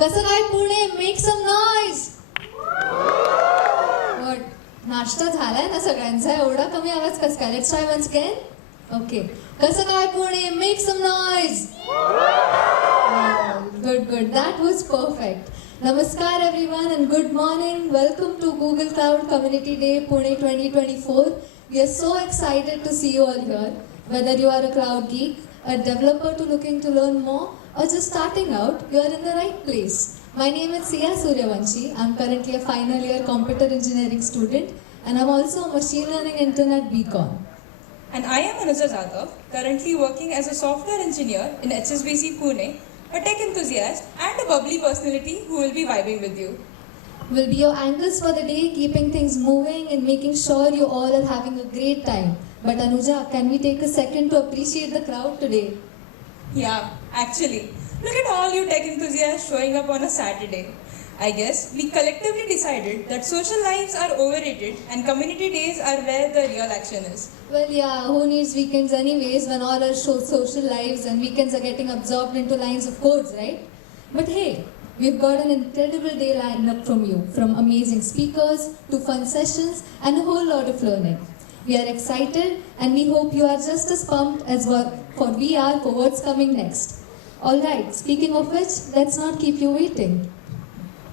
कसं काय Pune? Make some noise. नाश्ता झालाय ना सगळ्यांचा? एवढा कमी आवाज कसं काय? Let's try once again. Okay. कसं काय Pune? Make some noise. Good. That was perfect. Namaskar everyone and good morning. Welcome to Google Cloud Community Day Pune 2024. We are so excited to see you all here. Whether you are a cloud geek, a developer looking to learn more, or just starting out, you are in the right place. My name is Siya Suryavanshi. I'm currently a final year computer engineering student and I'm also a machine learning intern at BCon. And I am Anuja Jadhav, currently working as a software engineer in HSBC Pune, a tech enthusiast and a bubbly personality who will be vibing with you. We'll be your anchors for the day, keeping things moving and making sure you all are having a great time. But Anuja, can we take a second to appreciate the crowd today? Yeah, actually, look at all you tech enthusiasts showing up on a Saturday. I guess we collectively decided that social lives are overrated and community days are where the real action is. Well, yeah, who needs weekends anyways when all our social lives and weekends are getting absorbed into lines of codes, right? But hey, we've got an incredible day lined up from you, from amazing speakers to fun sessions and a whole lot of learning. We are excited and we hope you are just as pumped as we are for what's coming next. Alright, speaking of which, let's not keep you waiting.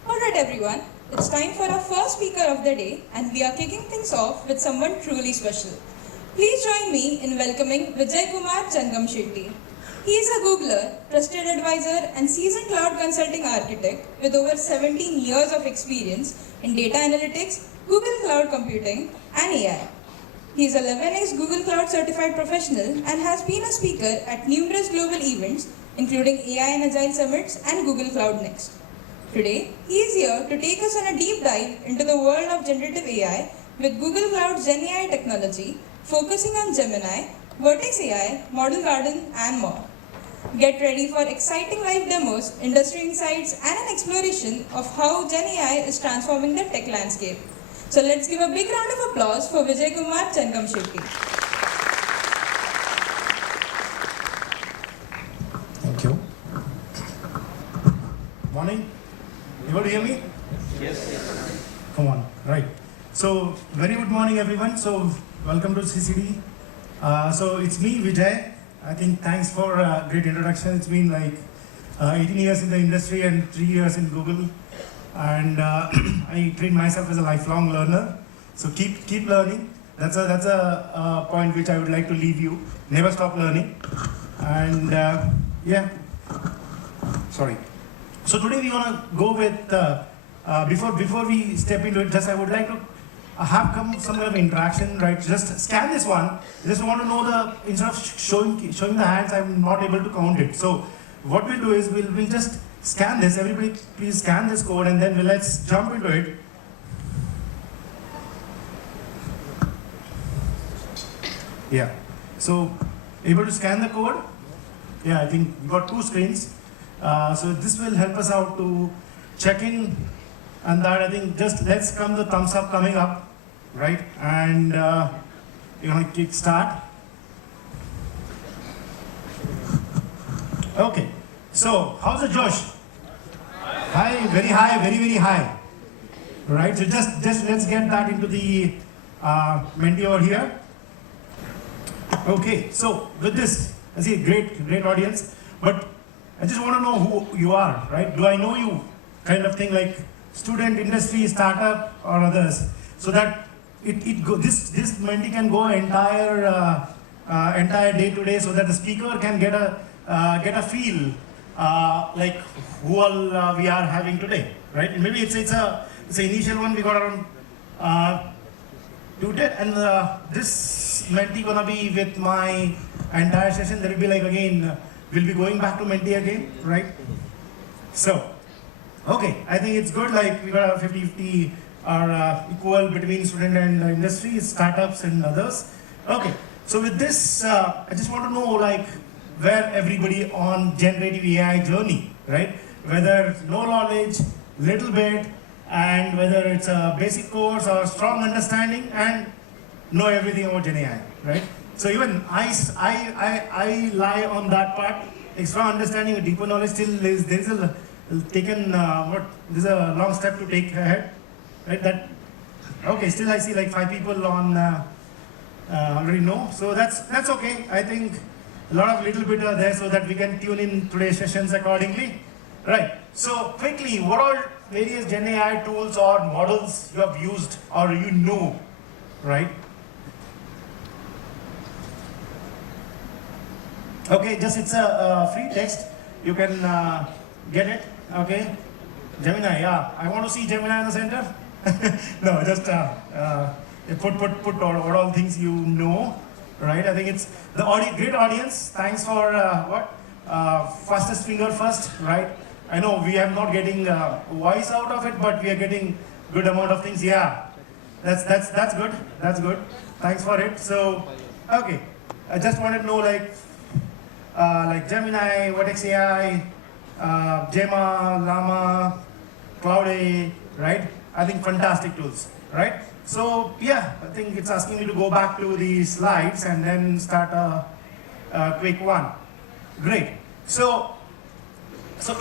Alright everyone, it's time for our first speaker of the day and we are kicking things off with someone truly special. Please join me in welcoming Vijaykumar Jangamashetti. He is a Googler, trusted advisor and seasoned cloud consulting architect with over 17 years of experience in data analytics, Google Cloud Computing and AI. He is a 11x Google Cloud certified professional and has been a speaker at numerous global events including AI and Agile Summits and Google Cloud Next. Today, he is here to take us on a deep dive into the world of generative AI with Google Cloud GenAI technology, focusing on Gemini, Vertex AI, Model Garden, and more. Get ready for exciting live demos, industry insights, and an exploration of how GenAI is transforming the tech landscape. So let's give a big round of applause for Vijaykumar Jangamashetti. Thank you. Morning. You able to hear me? Yes. Come on. Right. So, very good morning, everyone. So, welcome to CCD. So, it's me, Vijay. I think thanks for a great introduction. It's been like 18 years in the industry and 3 years in Google. And I treat myself as a lifelong learner. So, keep learning. That's a point which I would like to leave you. Never stop learning. And yeah. Sorry. So today we want to go with, before we step into it, just I would like to have some kind of interaction, right? Just scan this one. Just want to know instead of showing the hands, I'm not able to count it. So what we'll do is we'll just scan this. Everybody please scan this code and then let's jump into it. Yeah. So able to scan the code? Yeah, I think we got two screens. So this will help us out to check in, and that I think just let's come the thumbs up coming up, right? And you're gonna kick start. Okay. So how's the Josh? High, very high. Right. So just let's get that into the Menti over here. Okay. So with this, I see great audience, but I just want to know who you are, right? Do I know you? Kind of thing like student, industry, startup, or others, so that this Menti can go entire day to day, so that the speaker can get a feel like who all we are having today, right? And maybe it's an initial one we got around 210, and this Menti gonna be with my entire session. There will be like again. We'll be going back to Menti again, right? So, okay, I think it's good, like we got a 50-50 are equal between student and industry, startups and others. Okay, so with this, I just want to know like where everybody on generative AI journey, right? Whether no knowledge, little bit, and whether it's a basic course or strong understanding and know everything about GenAI, right? So even I lie on that part. Extra understanding, deeper knowledge still is, there is a taken, this is a long step to take ahead, right? Okay, still I see like 5 people on already know, so that's okay. I think a lot of little bit are there so that we can tune in today's sessions accordingly. Right, so quickly, what all various Gen AI tools or models you have used or you know, right? Okay, just it's a free text, you can get it, okay? Gemini, yeah, I want to see Gemini in the center. No, just put all things you know, right? I think it's the great audience. Thanks for fastest finger first, right? I know we are not getting voice out of it, but we are getting good amount of things. Yeah, that's good. That's good. Thanks for it. So, okay, I just wanted to know like Gemini, Vertex AI, Gemma, Llama, Cloud AI, right? I think fantastic tools, right? So yeah, I think it's asking me to go back to the slides and then start a quick one. Great. So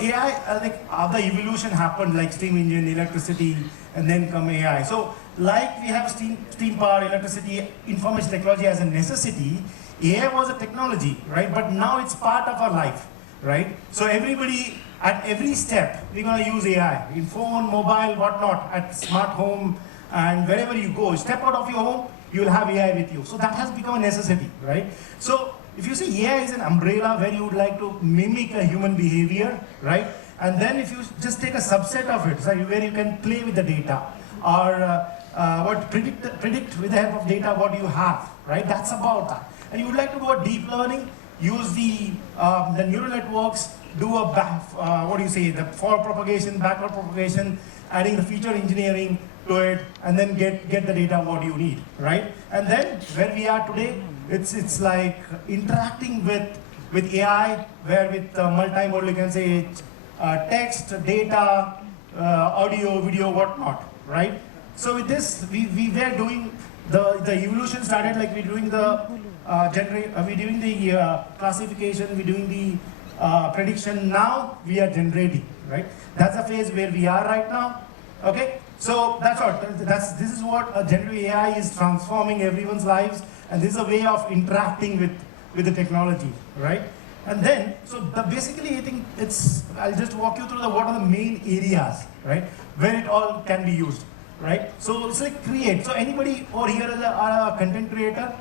AI, I think the evolution happened like steam engine, electricity, and then come AI. So like we have steam power, electricity, information technology as a necessity, AI was a technology, right? But now it's part of our life, right? So everybody, at every step, we're going to use AI. In phone, mobile, whatnot, at smart home, and wherever you go, step out of your home, you will have AI with you. So that has become a necessity, right? So if you say AI is an umbrella where you would like to mimic a human behavior, right? And then if you just take a subset of it, so where you can play with the data, or predict with the help of data what you have, right? That's about that. And you would like to do a deep learning, use the neural networks, do the forward propagation, backward propagation, adding the feature engineering to it, and then get the data what you need, right? And then where we are today, it's like interacting with AI, where with multimodal you can say text, data, audio, video, whatnot, right? So with this, we were doing the evolution started like we're doing the we're doing the classification, we're doing the prediction. Now we are generating, right? That's the phase where we are right now. Okay, so that's all. This is what generative AI is transforming everyone's lives, and this is a way of interacting with the technology, right? And then, basically, I think I'll just walk you through what are the main areas, right, where it all can be used, right? So it's like create. So anybody over here is a content creator?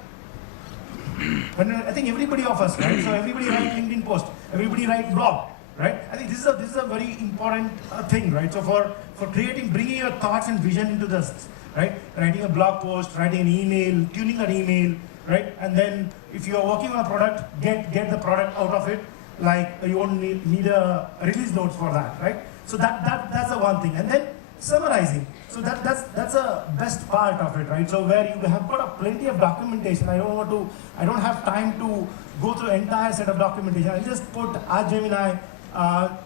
I think everybody of us, right? So everybody write LinkedIn post, everybody write blog, right? I think this is a very important thing, right? So for creating, bringing your thoughts and vision into this, right? Writing a blog post, writing an email, tuning an email, right? And then if you are working on a product, get the product out of it. Like you won't need a release notes for that, right? So that's the one thing. And then summarizing. So that's a best part of it, right? So where you have got plenty of documentation. I don't have time to go through entire set of documentation. I'll just put Ask Gemini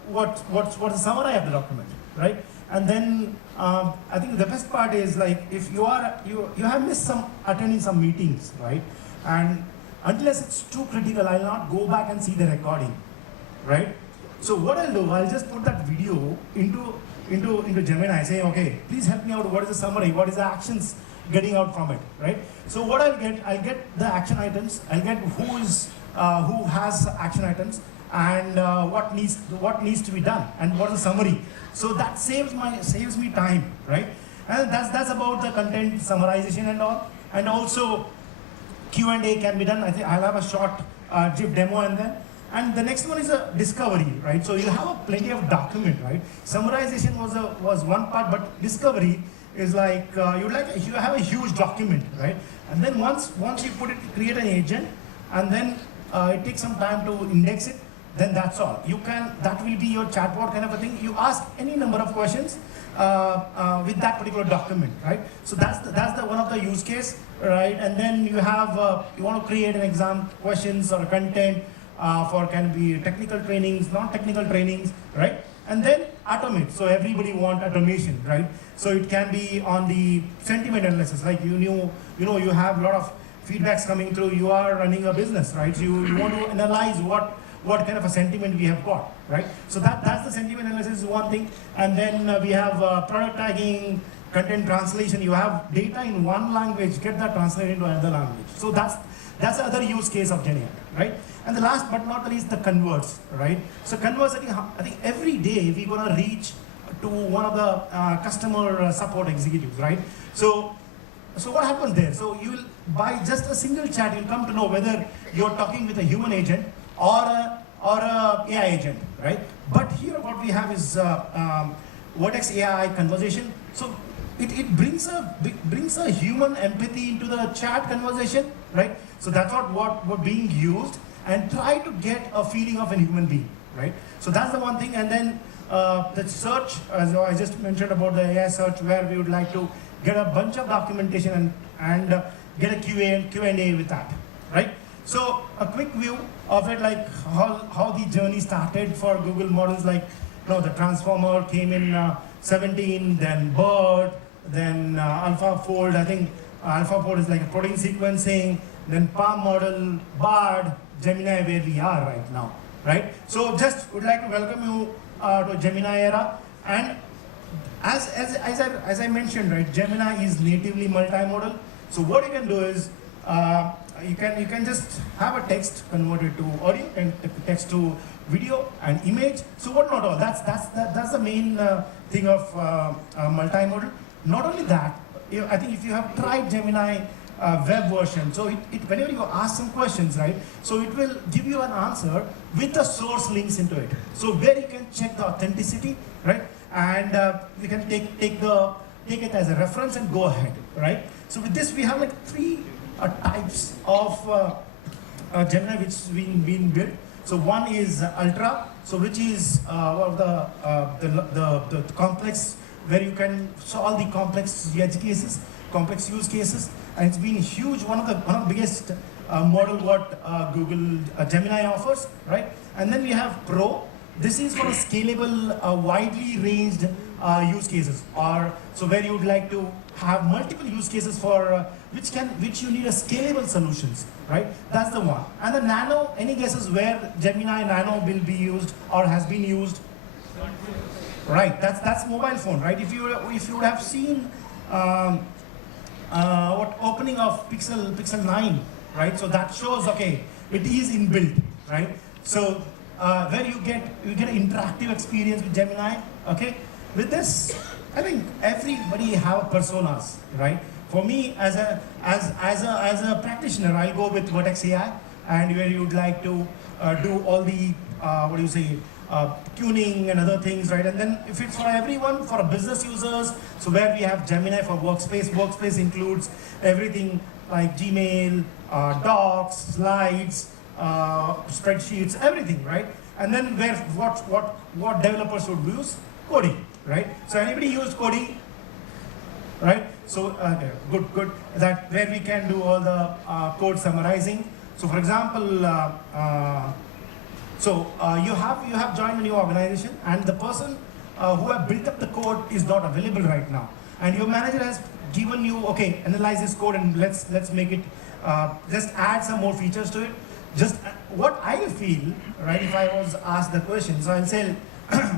what's the summary of the document, right? And then I think the best part is like if you have missed attending some meetings, right? And unless it's too critical, I'll not go back and see the recording, right? So what I'll do, I'll just put that video into Gemini, say, okay, please help me out. What is the summary? What is the actions getting out from it, right? So what I'll get the action items. I'll get who has action items and what needs to be done and what is the summary. So that saves me time, right? And that's about the content summarization and all. And also Q&A can be done. I think I'll have a short GIF demo and then. And the next one is a discovery, right? So you have plenty of document, right? Summarization was one part, but discovery is like you have a huge document, right? And then once you create an agent, and then it takes some time to index it. Then that's all. That will be your chatbot kind of a thing. You ask any number of questions with that particular document, right? So that's the one of the use case, right? And then you have you want to create an exam questions or content. Can be technical trainings, non-technical trainings, right? And then automate. So everybody want automation, right? So it can be on the sentiment analysis, like you have a lot of feedbacks coming through. You are running a business, right? So you want to analyze what what kind of a sentiment we have got, right? So that's the sentiment analysis is one thing. And then we have product tagging, content translation. You have data in one language, get that translated into another language. So that's the other use case of GenAI, right? And the last but not the least, the converts, right? So converts, I think every day we're gonna reach to one of the customer support executives, right? So what happens there? So you will, by just a single chat, you'll come to know whether you're talking with a human agent or a AI agent, right? But here what we have is Vertex AI conversation. So it brings a human empathy into the chat conversation, right? So that's what being used, and try to get a feeling of a human being, right? So that's the one thing. And then the search, as I just mentioned about the AI search, where we would like to get a bunch of documentation and get a Q&A with that, right? So a quick view of it, like how the journey started for Google models, like the transformer came in 17, then BERT, then AlphaFold. I think AlphaFold is like a protein sequencing, then Palm model, BARD, Gemini, where we are right now, right? So just would like to welcome you to Gemini era. And as I mentioned, right, Gemini is natively multimodal. So what you can do is you can just have a text converted to audio and text to video and image. So what not all? That's the main thing of multimodal. Not only that, I think if you have tried Gemini web version, so whenever you ask some questions, right, so it will give you an answer with the source links into it. So where you can check the authenticity, right, and you can take it as a reference and go ahead, right. So with this we have like three types of Gemini which is being built. So one is Ultra, so which is one of the complex, where you can solve the complex edge cases, complex use cases, and it's been huge, one of the biggest model what Google Gemini offers, right? And then we have Pro. This is for a scalable, widely ranged use cases, or so where you would like to have multiple use cases for which you need a scalable solutions, right? That's the one. And the Nano, any guesses where Gemini Nano will be used or has been used? Right, that's mobile phone, right? If you would have seen what opening of Pixel 9, right? So that shows, okay, it is inbuilt, right? So where you get an interactive experience with Gemini, okay? With this, I think everybody have personas, right? For me, as a practitioner, I'll go with Vertex AI, and where you would like to do all the tuning and other things, right? And then if it's for everyone, for business users, so where we have Gemini for workspace. Workspace includes everything like Gmail, docs, slides, spreadsheets, everything, right? And then where what developers would use? Coding, right? So anybody use coding, right? So good. That where we can do all the code summarizing. So for example, you have joined a new organization, and the person who have built up the code is not available right now, and your manager has given you, okay, analyze this code and let's make it, just add some more features to it. Just what I feel, right, if I was asked the question, so I'll say,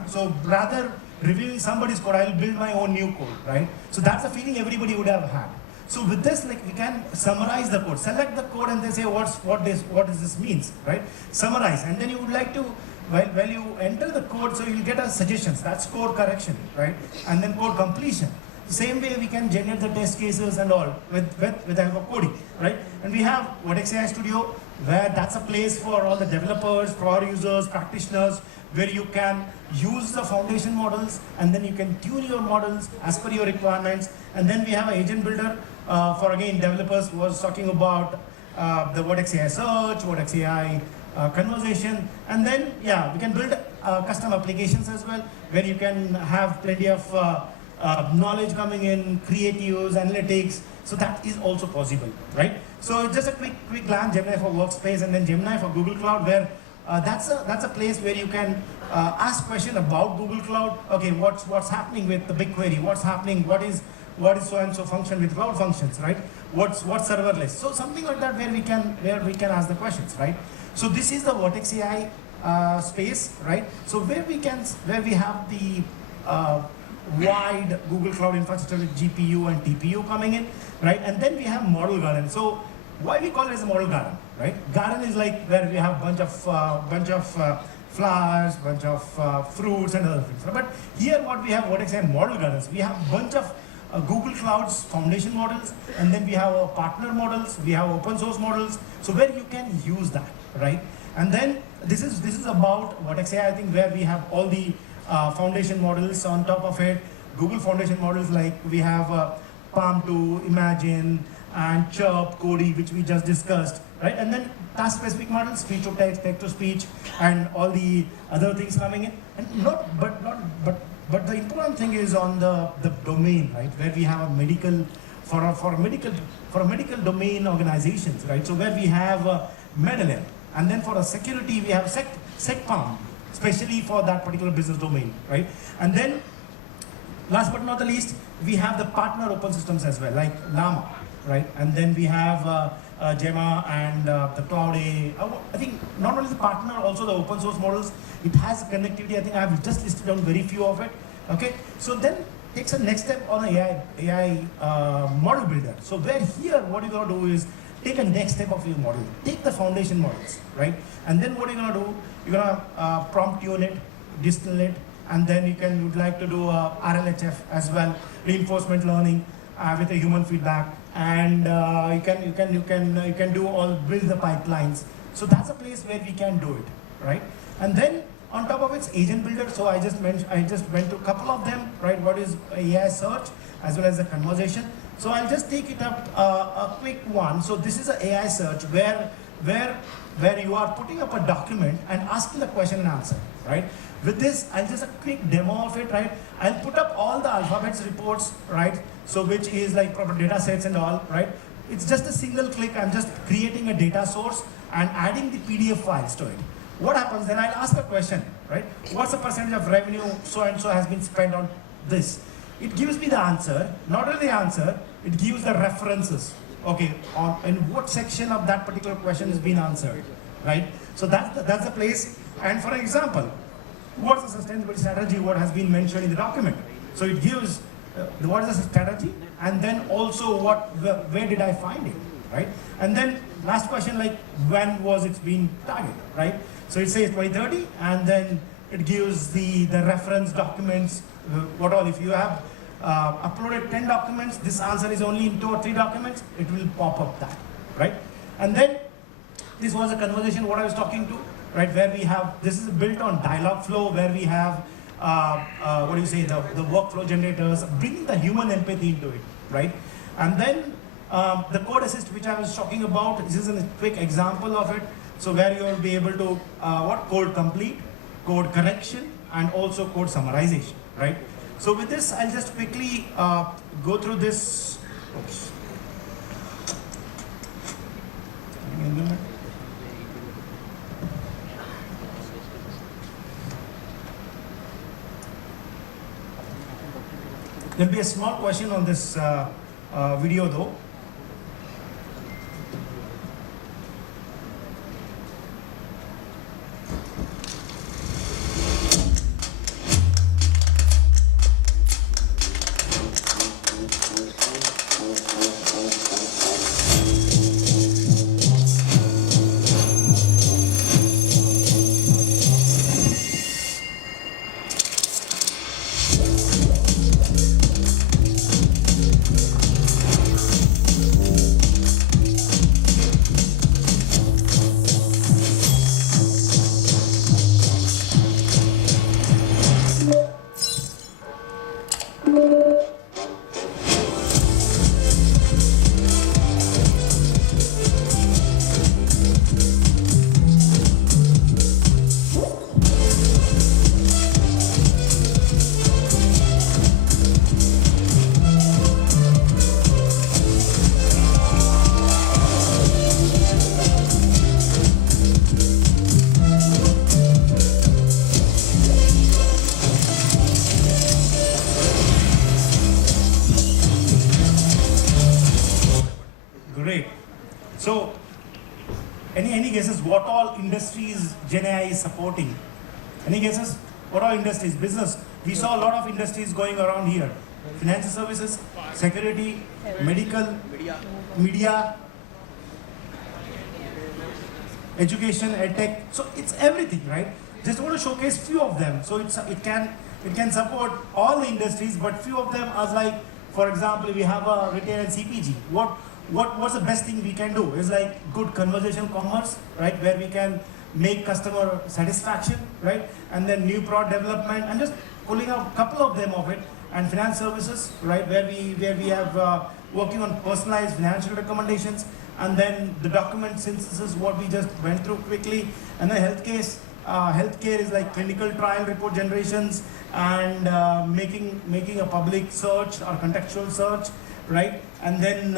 so rather reviewing somebody's code, I'll build my own new code, right? So that's a feeling everybody would have had. So with this, like, we can summarize the code, select the code, and then say what does this means, right? Summarize, and then you would like to, while you enter the code, so you'll get a suggestions. That's code correction, right? And then code completion. Same way we can generate the test cases and all with the help of coding, right? And we have Vertex AI Studio, where that's a place for all the developers, power users, practitioners, where you can use the foundation models, and then you can tune your models as per your requirements. And then we have an agent builder for, again, developers who was talking about the Vertex AI search, Vertex AI conversation. And then, yeah, we can build custom applications as well, where you can have plenty of knowledge coming in, creatives, analytics. So that is also possible, right? So just a quick glance, Gemini for Workspace, and then Gemini for Google Cloud, where that's a place where you can ask question about Google Cloud. Okay, what's happening with the BigQuery? What's happening? What is so and so function with cloud functions, right? What's serverless? So something like that, where we can ask the questions, right? So this is the Vertex AI space, right? So where we have the wide Google Cloud infrastructure with GPU and TPU coming in, right? And then we have Model Garden. So why we call it as a Model Garden, right? Garden is like where we have bunch of flowers, bunch of fruits and other things. But here what we have, Vertex AI Model Gardens, we have bunch of Google Cloud's foundation models, and then we have our partner models, we have open source models, so where you can use that, right? And then this is about Vertex AI, I think, where we have all the foundation models on top of it. Google foundation models, like we have Palm 2, Imagine, and Chirp, Cody, which we just discussed, right? And then task-specific models, speech to text, text to speech, and all the other things coming in. And but the important thing is on the domain, right? Where we have a medical, for a medical domain organizations, right? So where we have Medallion, and then for a security we have SecPalm, especially for that particular business domain, right? And then last but not the least, we have the partner open systems as well, like Llama, right? And then we have Gemma and the Cloud AI. I think not only the partner, also the open source models. It has connectivity. I think I have just listed down very few of it. Okay, so then takes a next step on a AI model builder. So where here, what you're gonna do is take a next step of your model. Take the foundation models, right? And then what you're gonna do, you're gonna prompt tune it, distill it, and then you'd like to do RLHF as well, reinforcement learning with a human feedback, and you can do all, build the pipelines. So that's a place where we can do it, right? And then on top of it's agent builder. So I just went to a couple of them, right? What is AI search as well as the conversation. So I'll just take it up a quick one. So this is an AI search where you are putting up a document and asking the question and answer, right? With this, I'll just a quick demo of it, right? I'll put up all the alphabets reports, right? So which is like proper data sets and all, right? It's just a single click. I'm just creating a data source and adding the PDF files to it. What happens then? I'll ask a question, right? What's the percentage of revenue so and so has been spent on this? It gives me the answer. Not only the answer, it gives the references. Okay, in what section of that particular question has been answered, right? So that's the place. And for example, what's the sustainability strategy? What has been mentioned in the document? So it gives what is the strategy, and then also where did I find it, right? And then last question, like when was it being targeted, right? So it says 2030, and then it gives the reference documents, what all. If you have uploaded 10 documents, this answer is only in 2 or 3 documents, it will pop up that, right? And then this was a conversation what I was talking to, right? Where we have, this is built on dialog flow, where we have the workflow generators, bringing the human empathy into it, right? And then the code assist, which I was talking about, this is a quick example of it. So where you will be able to code complete, code correction, and also code summarization, right? So with this, I'll just quickly go through this. Oops. There'll be a small question on this video though. Any any guesses what all industries GenAI is supporting? Any guesses? What all industries? Business. We saw a lot of industries going around here. Financial services, security, medical, media, education, edtech. So it's everything, right? Just want to showcase few of them. So it can support all the industries, but few of them are like, for example, we have a retail and CPG. What's the best thing we can do? Is like good conversational commerce, right? Where we can make customer satisfaction, right? And then new product development, and just pulling out a couple of them of it. And finance services, right? Where we have working on personalized financial recommendations, and then the document synthesis, what we just went through quickly, and the healthcare is like clinical trial report generations, and making a public search or contextual search, right? And then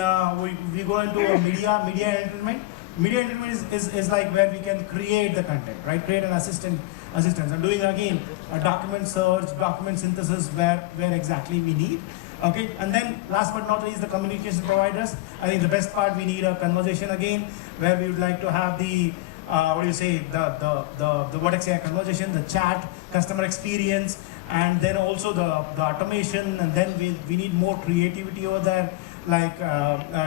we go into media and entertainment. Media and entertainment is like where we can create the content, right? Create an assistance. I'm doing again a document search, document synthesis where exactly we need. Okay, and then last but not least, the communication providers. I think the best part, we need a conversation again, where we would like to have the the Vertex AI conversation, the chat, customer experience, and then also the automation, and then we need more creativity over there, like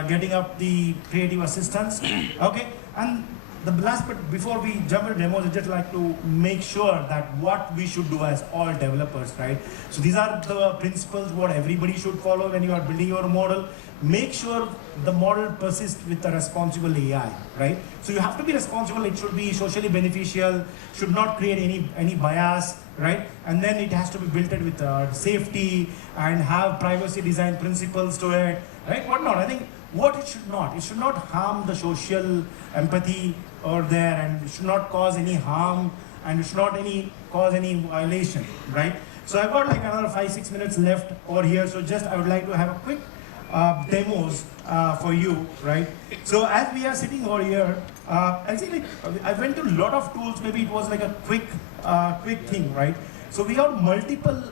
getting up the creative assistants. Okay, and the last bit before we jump into demos, I'd just like to make sure that what we should do as all developers, right? So these are the principles what everybody should follow when you are building your model. Make sure the model persists with the responsible AI, right? So you have to be responsible. It should be socially beneficial, should not create any bias, right? And then it has to be built with safety and have privacy design principles to it, right? Whatnot. I think what it should not harm the social empathy over there, and it should not cause any harm, and it should not cause any violation, right? So I've got like another 5-6 minutes left over here. So just I would like to have a quick demos for you, right? So as we are sitting over here, I see like I went to a lot of tools. Maybe it was like a quick thing, right? So we have multiple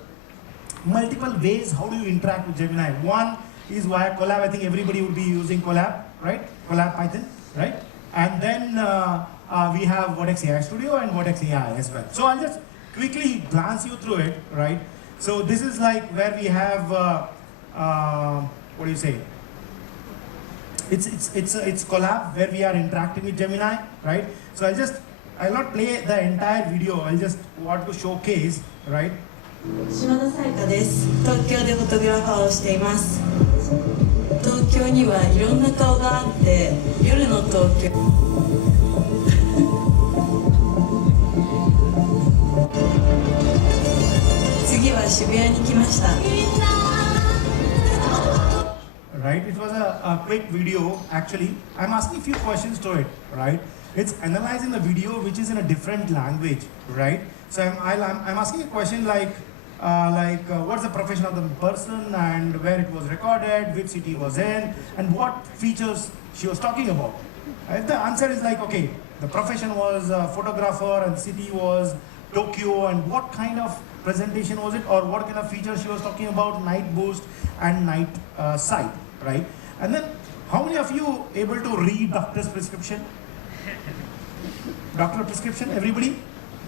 ways how do you interact with Gemini. One is via Colab. I think everybody would be using Colab, right? Colab Python, right? And then we have Vertex AI Studio and Vertex AI as well. So I'll just quickly glance you through it, right? So this is like where we have what do you say? It's Colab where we are interacting with Gemini, right? So I'll not play the entire video. I'll just want to showcase, right? 島田彩香です。東京でフォトグラファーをしています。東京にはいろんな顔があって、夜の東京。次は渋谷に来ました。Right, it was a quick video. Actually, I'm asking a few questions to it. Right, it's analyzing the video which is in a different language. Right, so I'm asking a question like what's the profession of the person and where it was recorded, which city was in, and what features she was talking about. If the answer is like, okay, the profession was a photographer and city was Tokyo, and what kind of presentation was it, or what kind of features she was talking about, night boost and night sight, right? And then how many of you able to read doctor's prescription? Doctor prescription, everybody?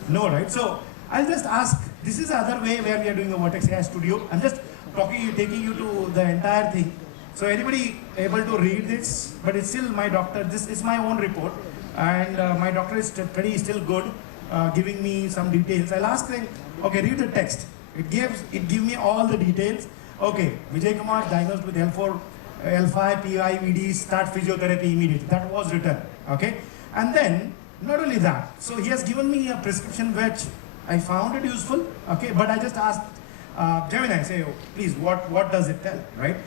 No, right? So I'll just ask, this is the other way where we are doing a Vertex AI Studio. I'm just taking you to the entire thing. So anybody able to read this? But it's still my doctor. This is my own report, and my doctor is still good, giving me some details. I'll ask them, okay, read the text. It gives me all the details. Okay, Vijaykumar diagnosed with L4, L5, PIVD, start physiotherapy immediately. That was written. Okay, and then not only that, so he has given me a prescription which I found it useful. Okay, but I just asked Gemini, say, oh, please, what does it tell, right?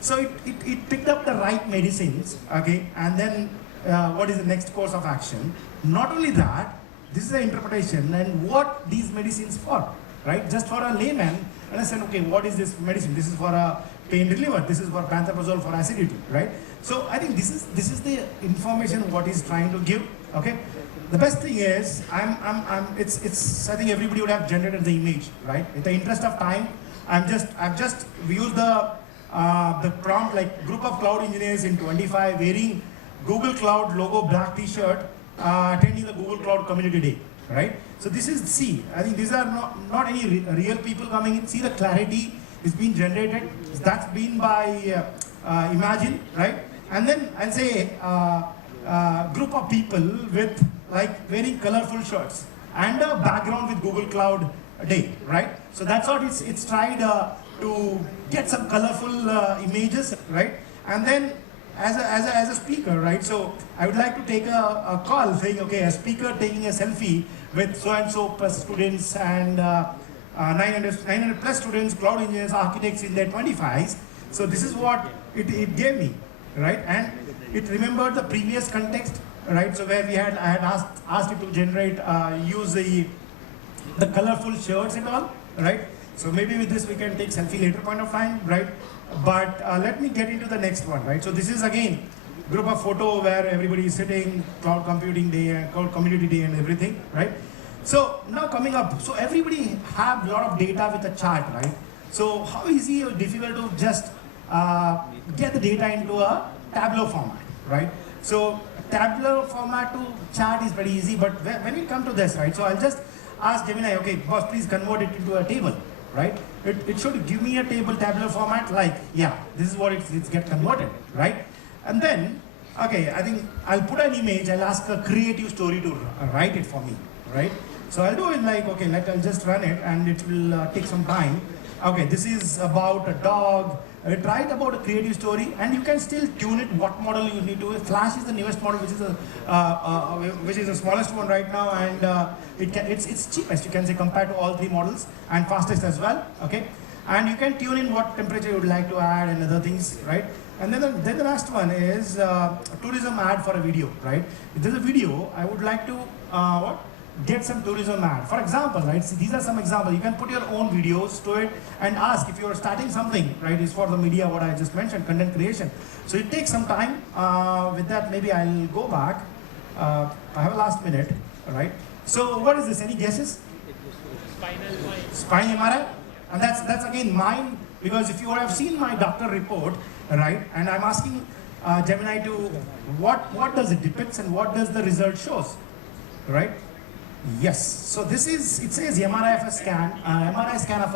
So it picked up the right medicines. Okay, and then what is the next course of action? Not only that, this is the interpretation and what these medicines for, right? Just for a layman, and I said, okay, what is this medicine? This is for a pain reliever. This is for pantoprazole for acidity, right? So I think this is the information what he's trying to give. Okay. The best thing is, it's. I think everybody would have generated the image, right? In the interest of time, I've just used the prompt like group of cloud engineers in 25 wearing Google Cloud logo black T-shirt attending the Google Cloud Community Day, right? So this is, see, I think these are not any real people coming in. See the clarity is being generated. That's been by Imagine, right? And then I'll say group of people with like wearing colorful shirts and a background with Google Cloud Day, right? So that's what it's tried to get some colorful images, right? And then as a speaker, right? So I would like to take a call saying, okay, a speaker taking a selfie with so-and-so plus students and 900 plus students, cloud engineers, architects in their 25s. So this is what it gave me, right? And it remembered the previous context, right? So where I had asked it to generate, use the colorful shirts and all, right? So maybe with this we can take selfie later point of time, right? But let me get into the next one, right? So this is again group of photo where everybody is sitting, cloud computing day and cloud community day and everything, right? So now coming up, so everybody have a lot of data with a chart, right? So how easy or difficult to just get the data into a tabular format, right? So tabular format to chart is very easy, but when we come to this, right? So I'll just ask Gemini, okay, boss, please convert it into a table, right? It should give me a table tabular format like, yeah, this is what it's get converted, right? And then, okay, I think I'll put an image, I'll ask a creative story to write it for me, right? So I'll do it like, okay, I'll just run it and it will take some time. Okay, this is about a dog. Write about a creative story, and you can still tune it what model you need to. Flash is the newest model, which is the smallest one right now, and it's cheapest, you can say, compared to all three models, and fastest as well. Okay, and you can tune in what temperature you would like to add and other things, right? And then the last one is a tourism ad for a video, right? If there's a video, I would like to get some tourism ad. For example, right, see, these are some examples. You can put your own videos to it and ask if you are starting something, right, is for the media, what I just mentioned, content creation. So it takes some time. With that, maybe I'll go back. I have a last minute, right? So what is this? Any guesses? Spine MRI. And that's again mine, because if you have seen my doctor report, right, and I'm asking Gemini to, what does it depicts and what does the result shows, right? Yes, so this is, it says MRI of a scan, MRI scan of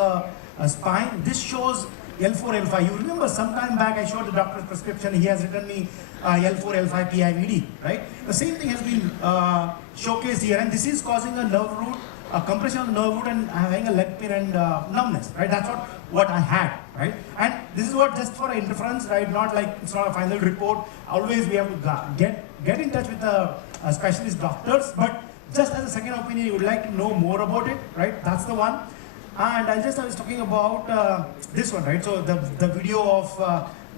a spine. This shows L4, L5. You remember some time back I showed the doctor's prescription, he has written me L4, L5 PIVD, right? The same thing has been showcased here, and this is causing a nerve root, a compression of the nerve root, and having a leg pain and numbness, right? That's what I had, right? And this is what just for interference, right? Not like, it's not a final report. Always we have to get in touch with the specialist doctors, but just as a second opinion, you would like to know more about it, right? That's the one. And I was talking about this one, right? So the video of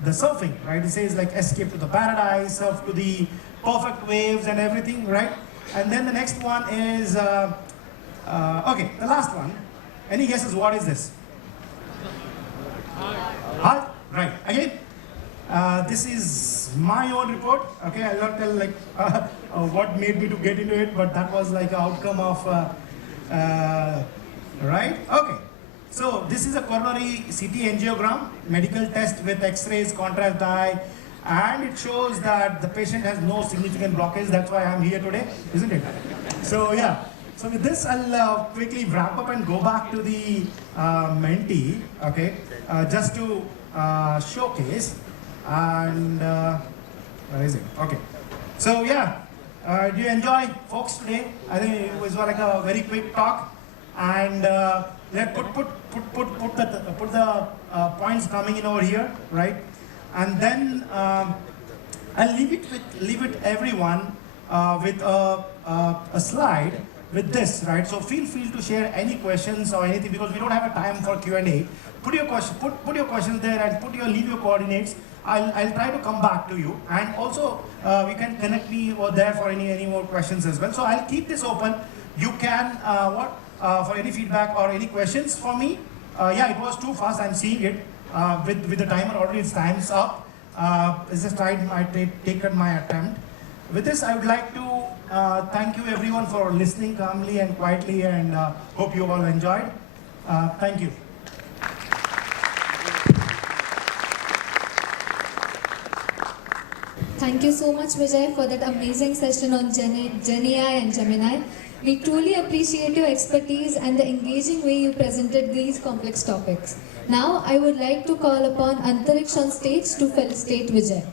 the surfing, right? It says like escape to the paradise, surf to the perfect waves and everything, right? And then the next one is, okay, the last one. Any guesses what is this? Heart, right? Again, this is my own report. Okay, I'll not tell like what made me to get into it, but that was like an outcome of, right? Okay, so this is a coronary CT angiogram, medical test with X-rays, contrast dye, and it shows that the patient has no significant blockage. That's why I'm here today, isn't it? So yeah. So with this, I'll quickly wrap up and go back to the Menti, okay, just to showcase. And where is it? Okay. So yeah, do you enjoy, folks, today? I think it was like a very quick talk, and let put the points coming in over here, right? And then I'll leave it everyone with a slide with this, right? So feel free to share any questions or anything, because we don't have a time for Q&A. Put your questions there and leave your coordinates. I'll try to come back to you, and also you can connect me over there for any more questions as well. So I'll keep this open. You can for any feedback or any questions for me. Yeah, it was too fast. I'm seeing it with the timer already. It's time's up. It's just I taken my attempt. With this, I would like to thank you everyone for listening calmly and quietly, and hope you all enjoyed. Thank you. Thank Thank you so much, Vijay, for that amazing session on GenAI and Gemini. We truly appreciate your expertise and the engaging way you presented these complex topics. Now, I would like to call upon Antariksh on stage to felicitate Vijay.